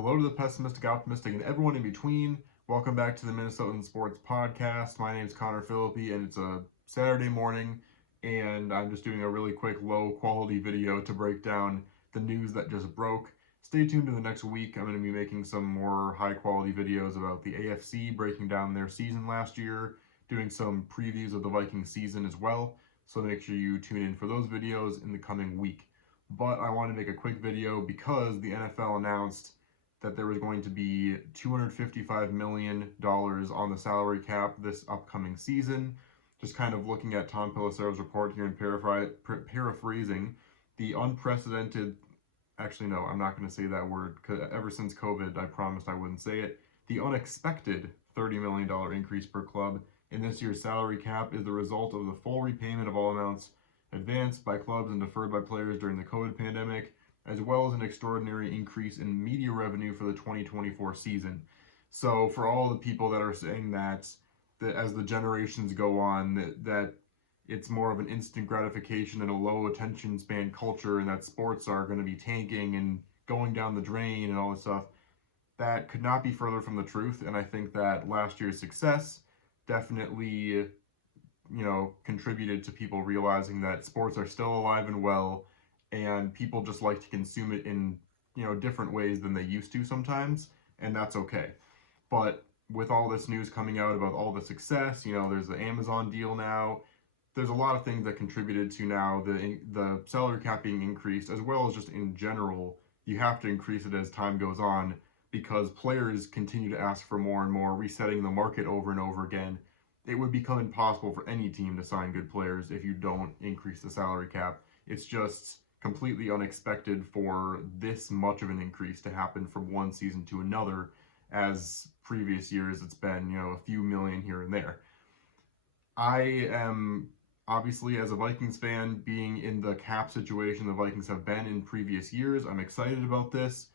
Hello to the pessimistic, optimistic, and everyone in between. Welcome back to the Minnesotan Sports Podcast. My name is Connor Philippi, and it's a Saturday morning, and I'm just doing a really quick, low-quality video to break down the news that just broke. Stay tuned to the next week. I'm going to be making some more high-quality videos about the AFC, breaking down their season last year, doing some previews of the Vikings season as well. So make sure you tune in for those videos in the coming week. But I want to make a quick video because the NFL announced that there was going to be $255 million on the salary cap this upcoming season. Just kind of looking at Tom Pelissero's report here and paraphrasing, the unprecedented, actually no, I'm not going to say that word, because ever since COVID, I promised I wouldn't say it. The unexpected $30 million increase per club in this year's salary cap is the result of the full repayment of all amounts advanced by clubs and deferred by players during the COVID pandemic, as well as an extraordinary increase in media revenue for the 2024 season. So for all the people that are saying that as the generations go on, that it's more of an instant gratification and a low attention span culture, and that sports are going to be tanking and going down the drain and all this stuff, that could not be further from the truth. And I think that last year's success definitely, contributed to people realizing that sports are still alive and well, and people just like to consume it in different ways than they used to sometimes, and that's okay. But with all this news coming out about all the success, there's the Amazon deal now, there's a lot of things that contributed to now the salary cap being increased, as well as just in general, you have to increase it as time goes on because players continue to ask for more and more, resetting the market over and over again. It would become impossible for any team to sign good players if you don't increase the salary cap. It's just completely unexpected for this much of an increase to happen from one season to another, as previous years it's been, a few million here and there. I am, obviously, as a Vikings fan, being in the cap situation the Vikings have been in previous years, I'm excited about this.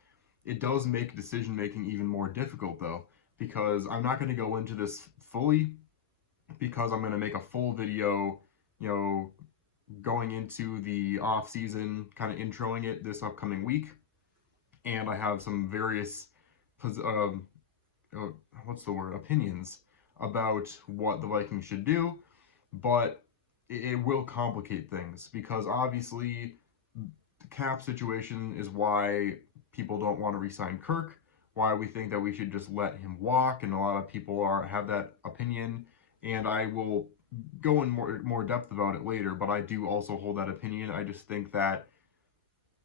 It does make decision making even more difficult though, because I'm not going to go into this fully, because I'm going to make a full video, going into the off season, kind of introing it this upcoming week, and I have some various opinions about what the Vikings should do, but it will complicate things because obviously the cap situation is why people don't want to re-sign Kirk, why we think that we should just let him walk, and a lot of people have that opinion, and I will go in more depth about it later, but I do also hold that opinion. I just think that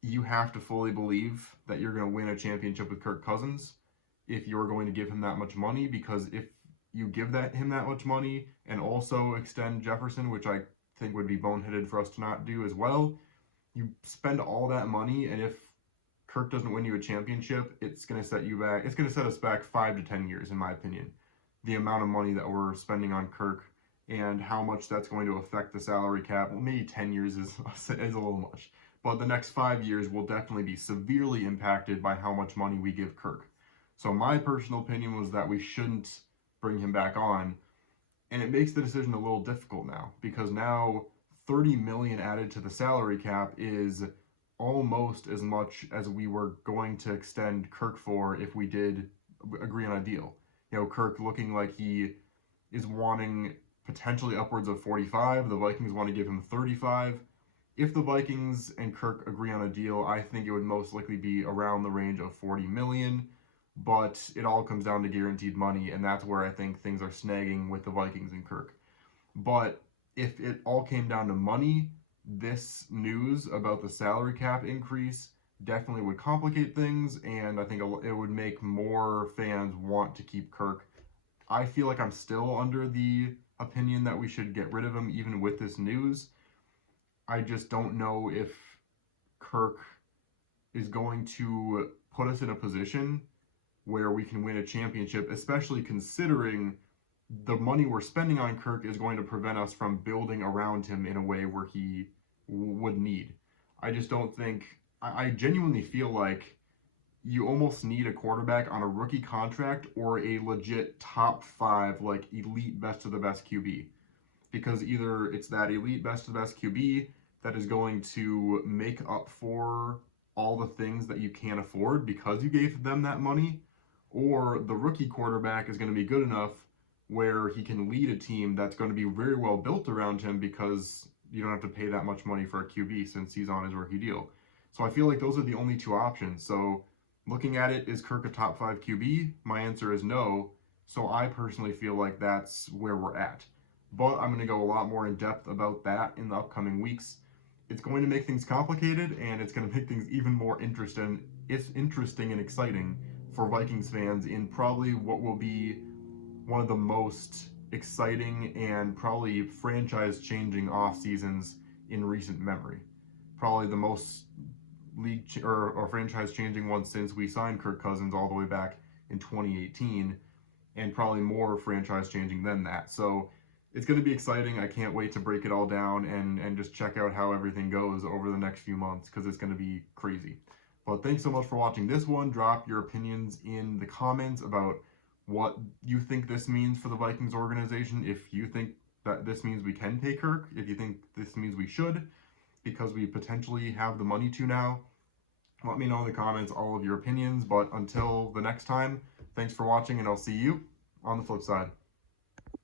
you have to fully believe that you're going to win a championship with Kirk Cousins if you're going to give him that much money, because if you give him that much money and also extend Jefferson, which I think would be boneheaded for us to not do as well, you spend all that money, and if Kirk doesn't win you a championship, it's going to set you back. It's going to set us back 5 to 10 years, in my opinion. The amount of money that we're spending on Kirk and how much that's going to affect the salary cap. Well, maybe 10 years is a little much, but the next 5 years will definitely be severely impacted by how much money we give Kirk. So my personal opinion was that we shouldn't bring him back on, and it makes the decision a little difficult now, because now $30 million added to the salary cap is almost as much as we were going to extend Kirk for if we did agree on a deal. Kirk looking like he is wanting potentially upwards of 45. The Vikings want to give him 35. If the Vikings and Kirk agree on a deal, I think it would most likely be around the range of 40 million, but it all comes down to guaranteed money, and that's where I think things are snagging with the Vikings and Kirk. But if it all came down to money, this news about the salary cap increase definitely would complicate things, and I think it would make more fans want to keep Kirk. I feel like I'm still under the opinion that we should get rid of him even with this news. I just don't know if Kirk is going to put us in a position where we can win a championship, especially considering the money we're spending on Kirk is going to prevent us from building around him in a way where he would need. I just don't think, I genuinely feel like you almost need a quarterback on a rookie contract or a legit top 5, like elite best of the best QB. Because either it's that elite best of the best QB that is going to make up for all the things that you can't afford because you gave them that money, or the rookie quarterback is going to be good enough where he can lead a team that's going to be very well built around him because you don't have to pay that much money for a QB since he's on his rookie deal. So I feel like those are the only two options. So looking at it, is Kirk a top 5 QB? My answer is no. So I personally feel like that's where we're at. But I'm going to go a lot more in depth about that in the upcoming weeks. It's going to make things complicated, and it's going to make things even more interesting and exciting for Vikings fans in probably what will be one of the most exciting and probably franchise-changing off seasons in recent memory. Probably the most or franchise-changing one since we signed Kirk Cousins all the way back in 2018, and probably more franchise-changing than that. So it's going to be exciting. I can't wait to break it all down and just check out how everything goes over the next few months, because it's going to be crazy. But thanks so much for watching this one. Drop your opinions in the comments about what you think this means for the Vikings organization. If you think that this means we can pay Kirk, if you think this means we should, because we potentially have the money to now, let me know in the comments all of your opinions. But until the next time, thanks for watching, and I'll see you on the flip side.